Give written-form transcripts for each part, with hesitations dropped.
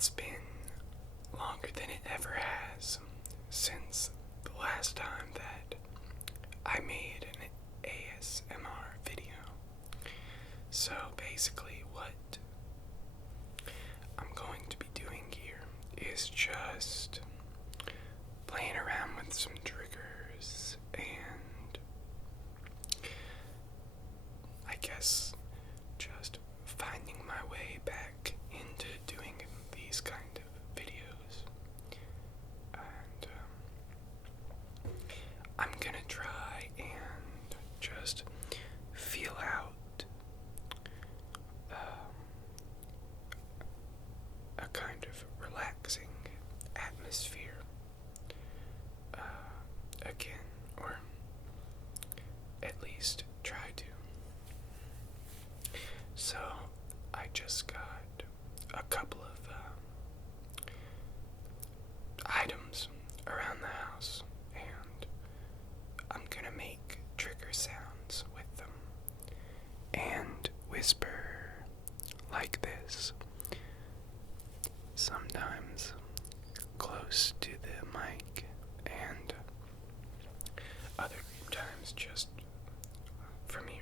It's been longer than it ever has since the last time that I made an ASMR video. So basically what I'm going to be doing here is just playing around with some triggers and I guess just finding my way back into doing these kind of videos. And I'm gonna try and just feel out a kind of relaxing atmosphere again, or at least try to. So I just got a couple of items around the house, and I'm gonna make trigger sounds with them and whisper like this, sometimes close to the mic and other times just from here.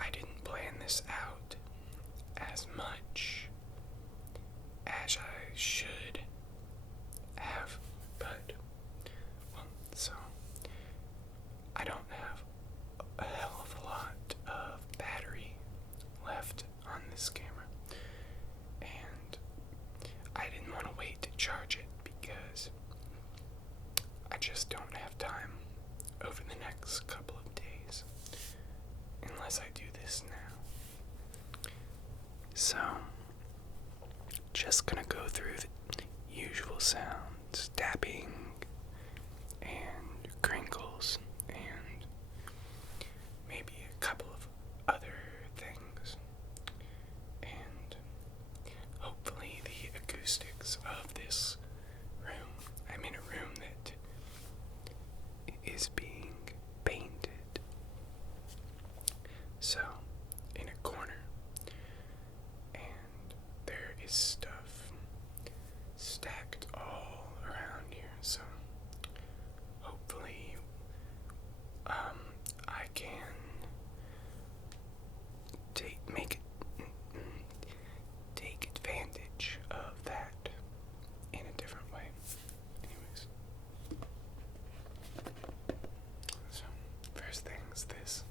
I didn't plan this out as much as I should have, but, well, so I don't have a hell of a lot of battery left on this camera, and I didn't want to wait to charge it because I just don't have time over the next couple of days unless I do this now. So, just gonna go through the usual sounds, tapping and crinkles and maybe a couple of other things, and hopefully the acoustics of this room. I'm in a room that is being painted, so in a corner, and there is stuff stacked all around here, so hopefully I can take advantage of that in a different way. Anyways, so first thing's this.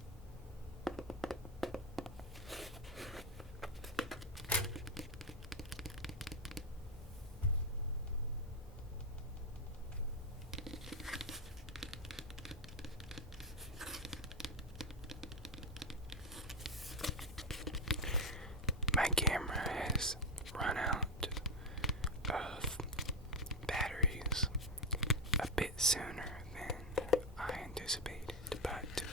My camera has run out of batteries a bit sooner than I anticipated, but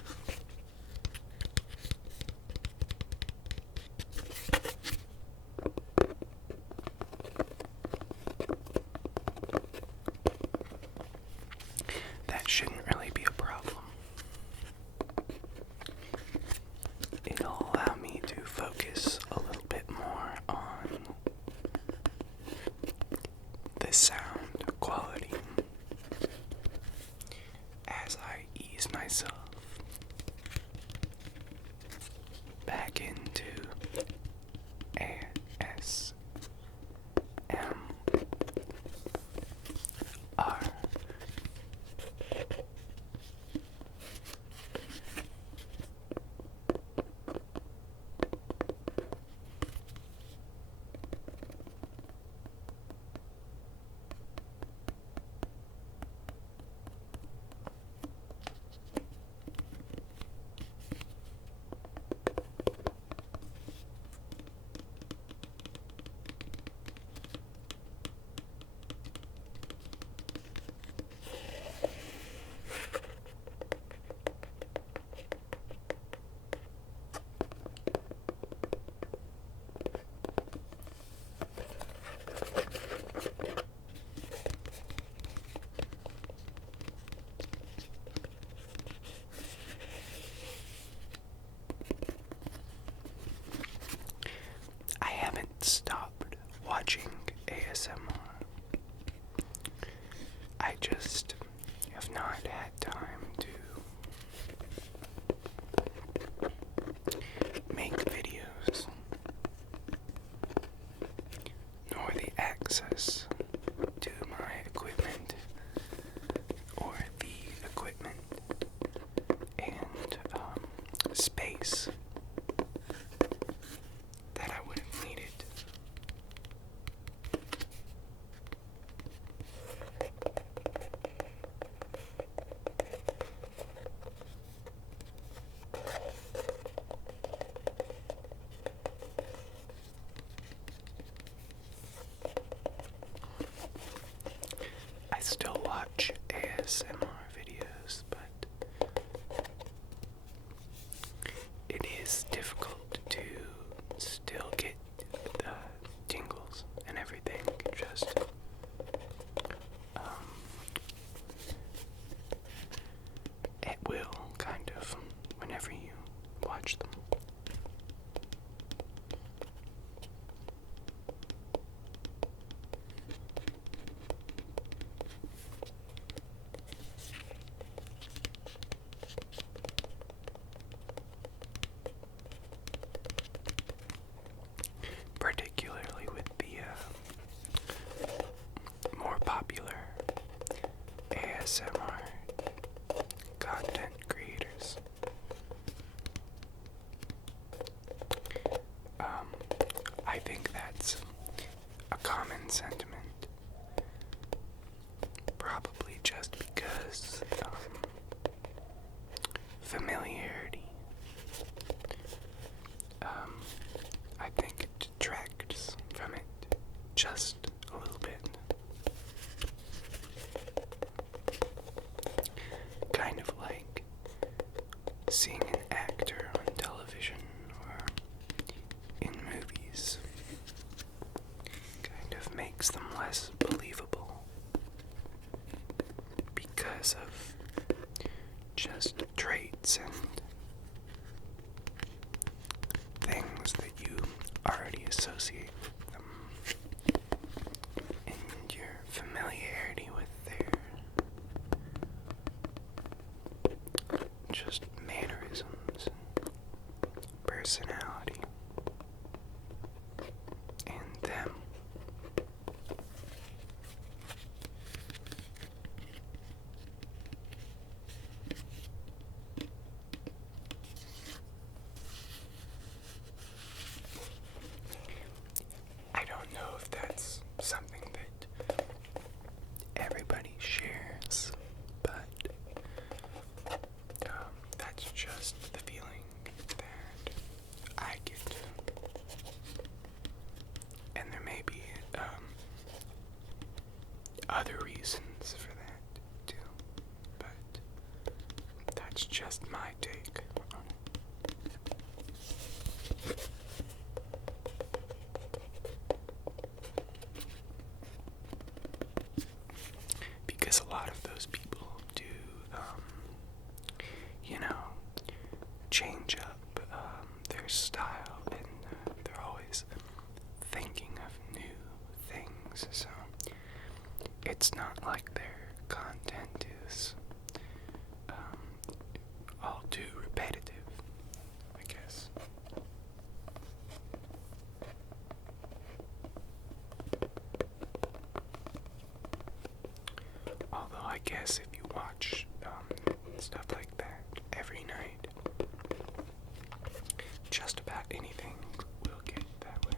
space that I would have needed. I still watch ASMR videos, but it is difficult to still get the tingles and everything. Just at will, kind of, whenever you watch them. Particularly with the more popular ASMR content creators. I think that's a common sentiment, probably just because familiarity. I think it detracts from it just a little bit. Kind of like seeing an actor on television or in movies. Kind of makes them less believable because of just traits and things that you already associate with them, and your familiarity with their just mannerisms and personality and them. I don't know if that's something that everybody shares, but that's just the feeling that I get. And there may be other reasons for that too, but that's just my take on it. Because a lot of those people do, change up their style, and they're always thinking of new things, so it's not like their content is all too repetitive, I guess. Although I guess if you watch stuff like that every night, just about anything will get that way.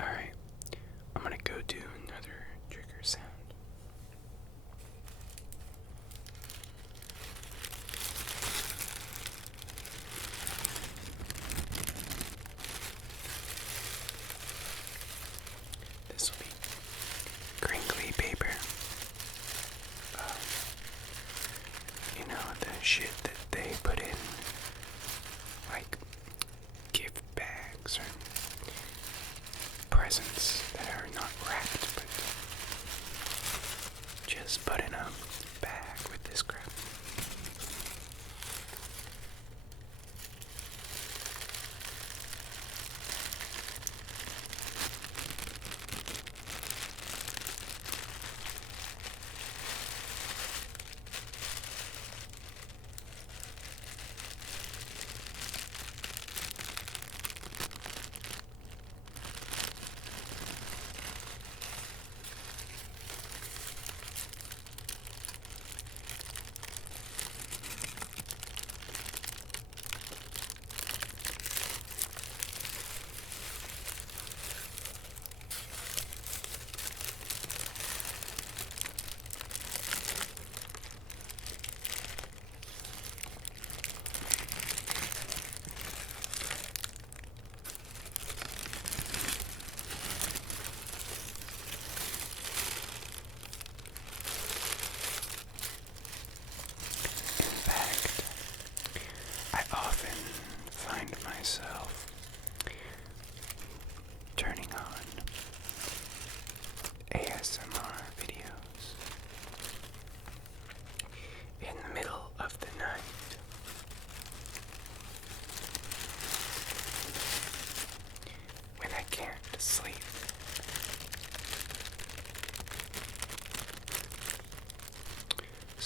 Alright, I'm gonna go do another trigger sound. This will be crinkly paper. The shit that they put in, like, gift bags or presents that are not wrapped, but just put in a bag with this crap.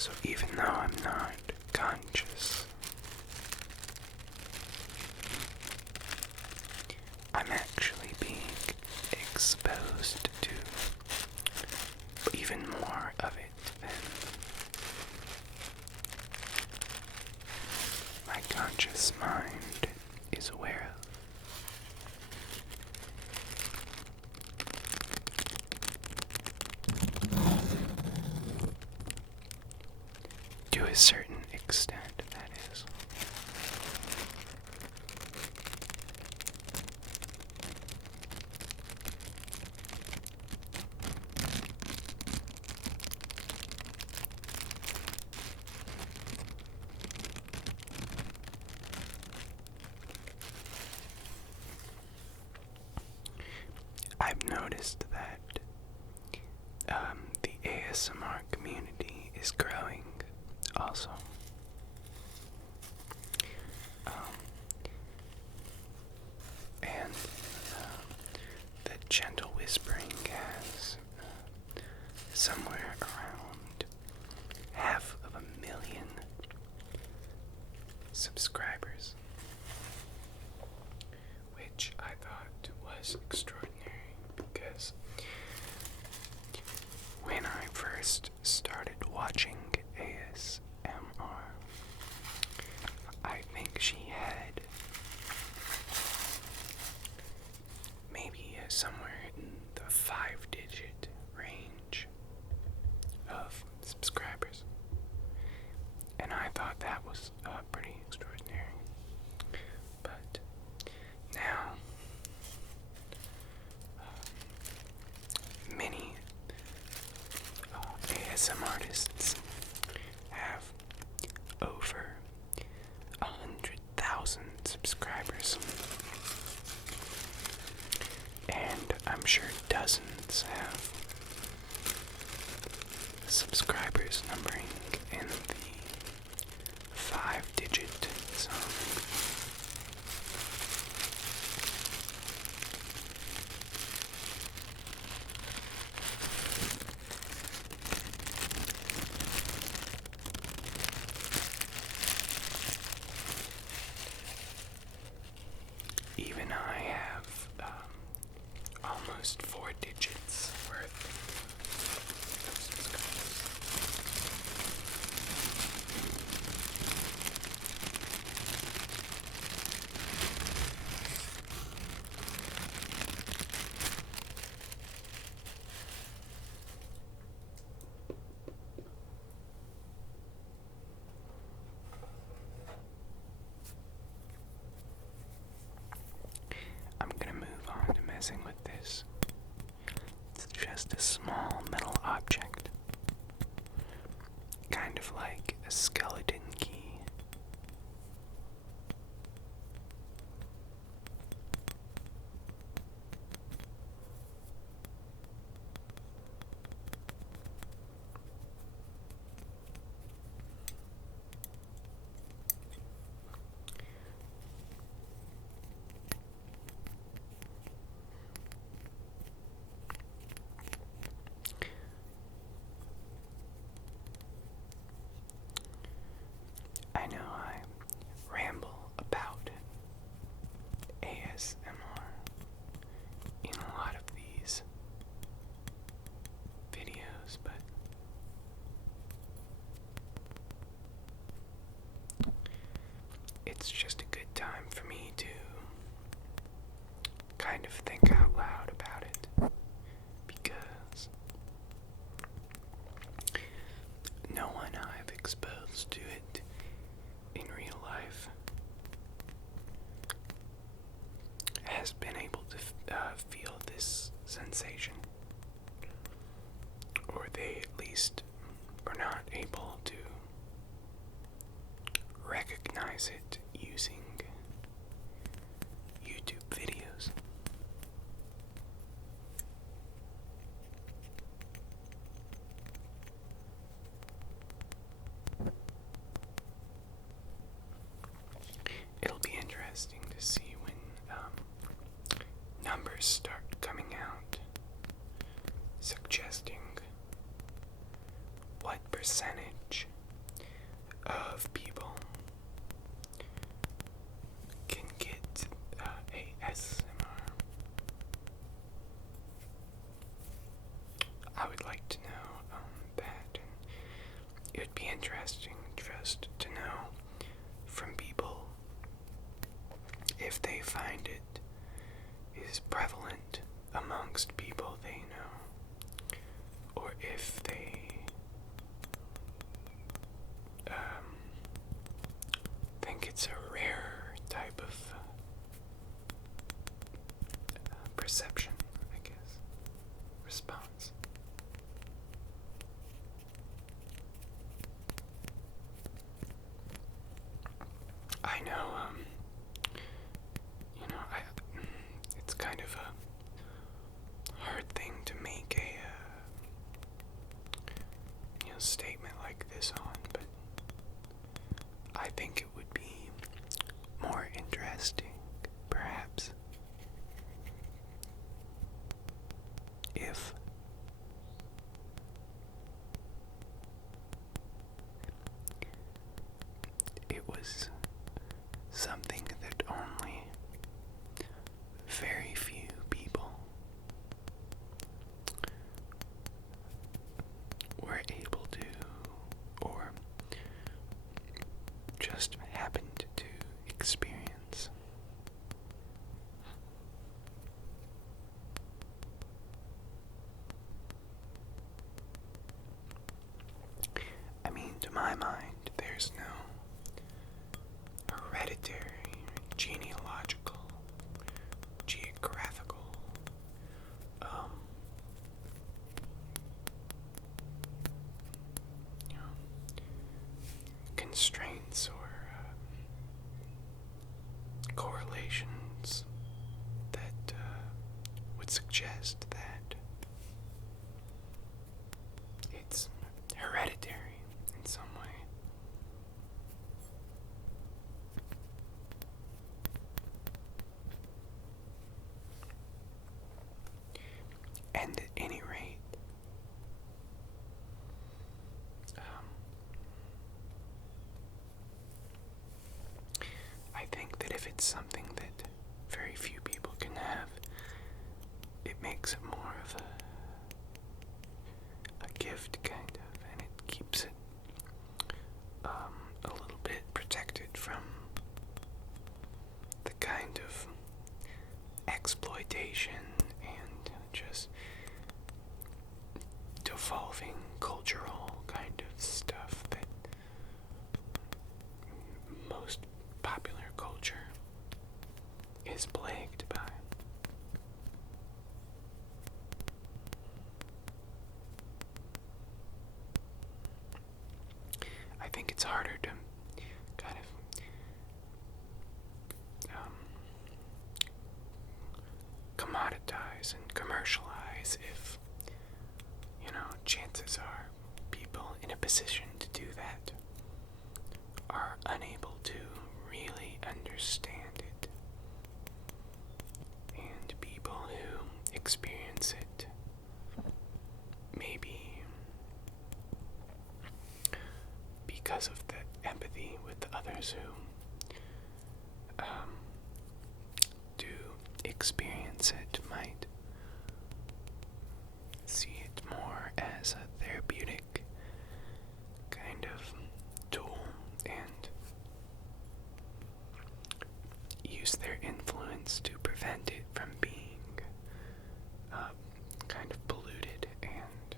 So even though I'm not conscious, I'm actually being exposed to even more of it than my conscious mind is aware of. To a certain extent, that is. I've noticed that the ASMR community is growing also. And the gentle whispering has somewhere around 500,000 subscribers, which I thought was extraordinary because when I first started watching ASMR, I think she had maybe somewhere in the 5-digit range of subscribers, and I thought that was pretty extraordinary. But now, many ASM artists have over 100,000 subscribers, and I'm sure dozens have subscribers numbering in the 5-digit zone. Even I have almost 4 digits worth of subscribers. I'm gonna move on to messing with this. It's just a small metal object, kind of like a skeleton key. I know I ramble about ASMR in a lot of these videos, but it's just a good time for me to kind of think out loud about it, because no one I've exposed to it in real life has been able to feel this sensation, or they at least are not able to recognize it using YouTube videos. It'll be interesting to see when numbers start coming out suggesting what percentage of people can get ASMR. I would like to know that, and it would be interesting just to know from people if they find it is prevalent amongst people they know, or if they think it's a rare type of perception, I guess, response. I know, it's kind of a hard thing to make a, statement like this on, but I think it would be more interesting, perhaps, if it was something that only very few people were able to, or just happened to experience. I mean, to my mind, there's no hereditary, genealogical, geographical, constraints or correlations that would suggest that it's hereditary in some way. And at any rate, I think that if it's something that very few people can have, it makes it more of a gift, kind of, and it keeps it a little bit protected from the kind of exploitation and just devolving cultural kind of stuff that most popular culture is plagued by. I think it's harder to kind of commoditize and commercialize if, chances are people in a position to do that are unable to really understand it. And people who experience it maybe because of the empathy with others who do experience it might see it more as a therapeutic kind of tool and use their influence to prevent it from being kind of polluted and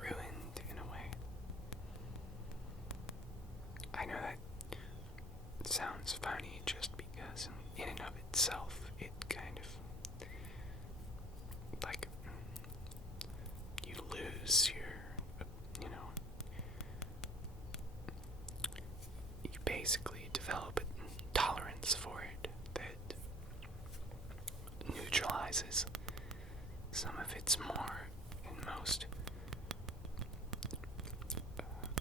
ruined in a way. I know that sounds funny just because in and of itself it kind of like you lose your, you basically develop a tolerance for it that neutralizes some of its more and most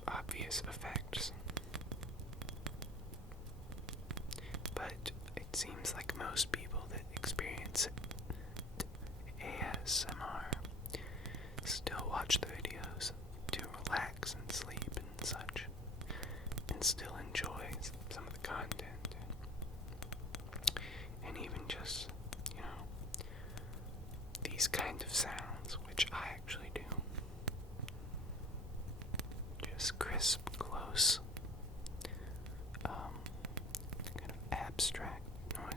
obvious effects. But it seems like most people that experience ASMR still watch the videos to relax relax and sleep and such, and still enjoy some of the content, and even just, these kind of sounds, which I actually do. Just crisp, close, kind of abstract noise.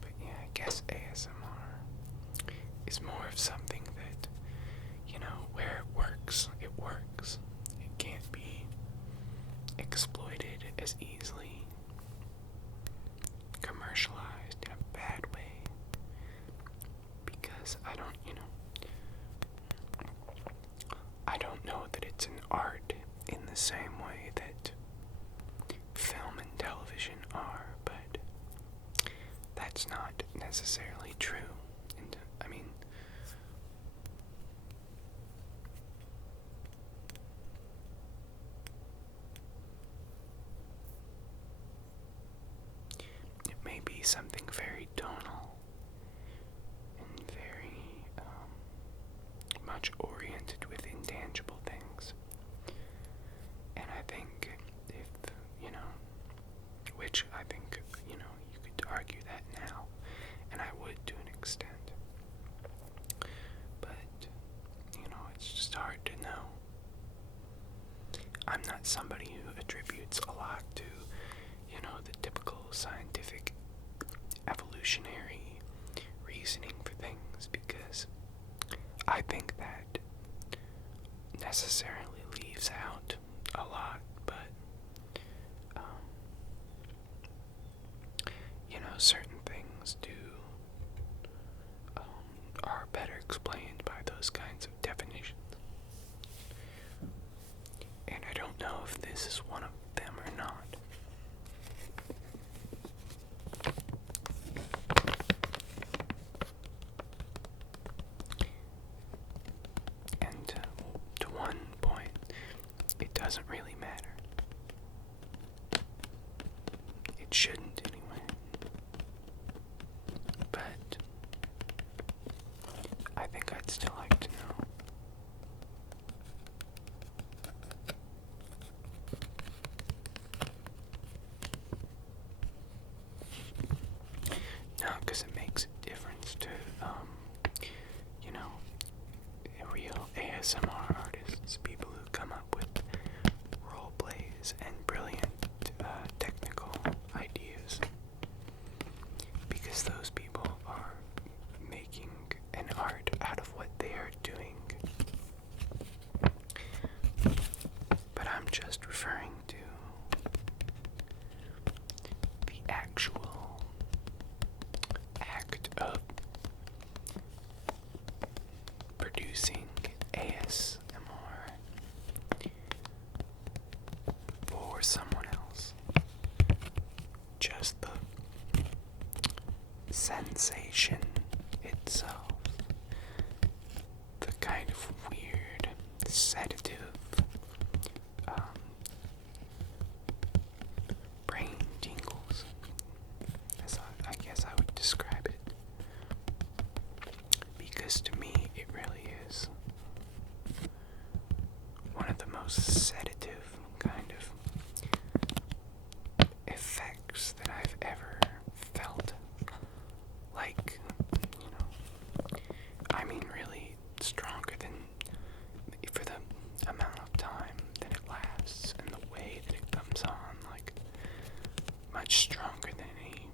But yeah, I guess ASMR is more of something that, where it works, it works. It can't be exploited as easily, commercialized in a bad way, because I don't know that it's an art in the same way that film and television are, but that's not necessarily true. And it may be something very tonal and very much oriented with intangible things. And I think which I think, you could argue that now, and I would to an extent. But, it's just hard to know. I'm not somebody who attributes a lot to, the typical scientific evolutionary reasoning for things, because I think that necessarily leaves out a lot, but certain things are better explained by those kinds of definitions. And I don't know if this is one of them or not. And to one point, it doesn't really matter. It shouldn't anyway. But I think I'd still like to know. No, because it makes a difference to, real ASMR artists, people who come up with role plays and brilliant technical ideas. Because those people are making an art out of what they are doing. But I'm just referring to the actual act of producing ASMR for someone else. Just the sensation itself, the kind of weird sedative brain tingles, as I guess I would describe it, because to me it really is one of the most sedative kind of effects that I've ever felt. Like, really stronger than, for the amount of time that it lasts and the way that it comes on, like, much stronger than any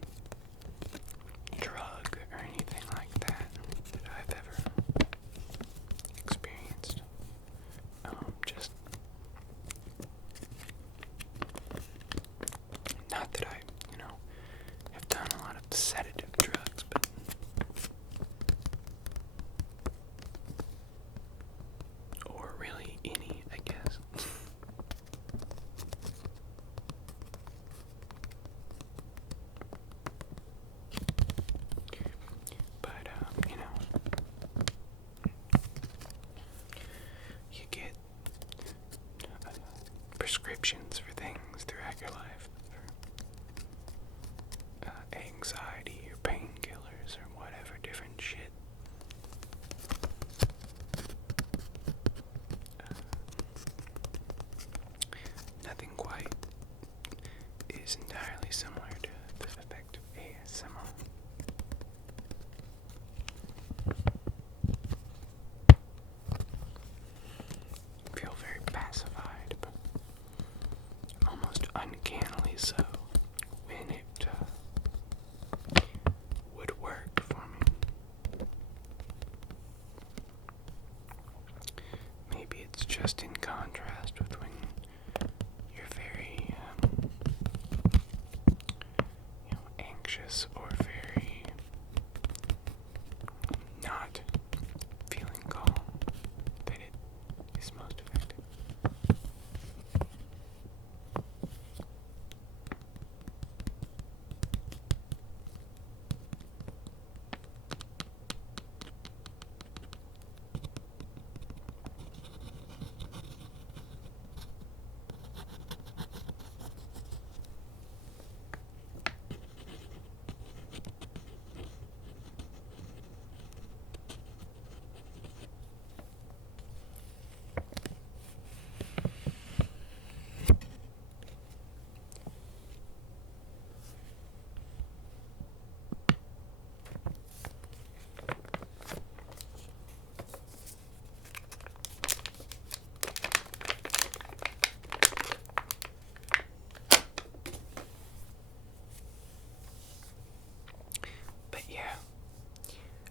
drug or anything like that I've ever experienced. Just, not that I, have done a lot of sedative drugs, but or really any, I guess. prescriptions for things throughout your life, for anxiety or painkillers or whatever different shit. Nothing quite is entirely similar to the effect of ASMR. Feel very pacified, but almost uncannily so when it would work for me. Maybe it's just in contrast with when you're very anxious or very not feeling calm that it is most effective. But yeah,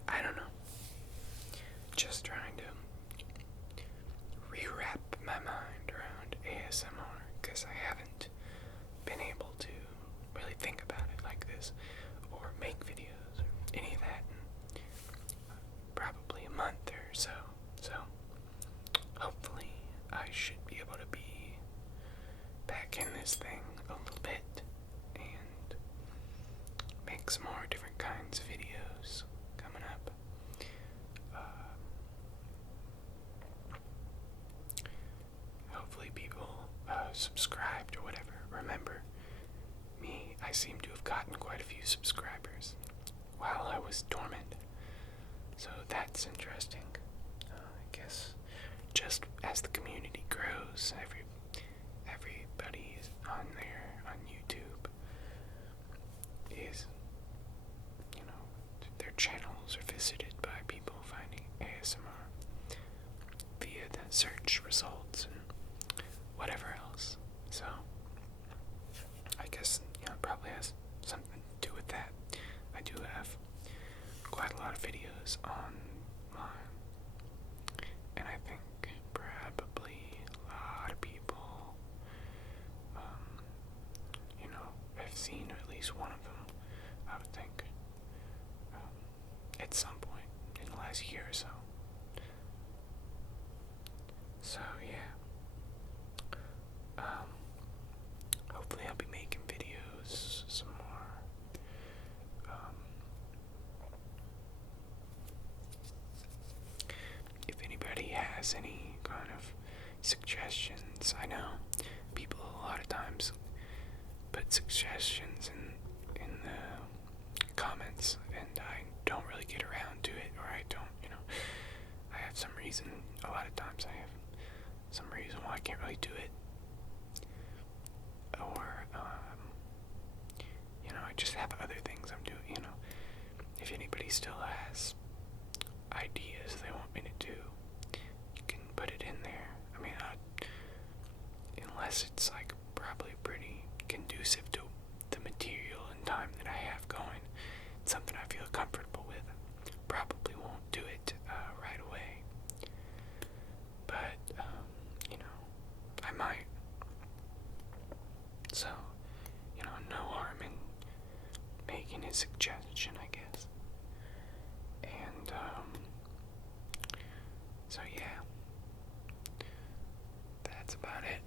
I don't know. Just trying to rewrap my mind around ASMR because I haven't been able to really think about it like this or make videos or any of that in probably a month or so. So hopefully I should be able to be back in this thing a little bit and make some more different kinds of videos coming up. Hopefully people subscribed or whatever. Remember me, I seem to have gotten quite a few subscribers while I was dormant. So that's interesting. I guess just as the community grows, everybody is on there on YouTube is, their channels are visited by people finding ASMR via the search results and whatever else. So I guess it probably has something to do with that. I do have quite a lot of videos online, and I think probably a lot of people have seen at least one of them, I would think, at some point in the last year or so. So yeah, hopefully I'll be making videos some more. If anybody has any kind of suggestions, I know people a lot of times put suggestions in the comments, and I don't really get around to it, or I don't, I have some reason, a lot of times I have some reason why I can't really do it, or, I just have other things I'm doing, if anybody still has ideas they want me to do, you can put it in there. I mean, unless it's like probably pretty conducive to the material and time that I have going, it's something I feel comfortable with, probably won't do it right away, but I might. So no harm in making a suggestion, I guess. And so yeah, that's about it.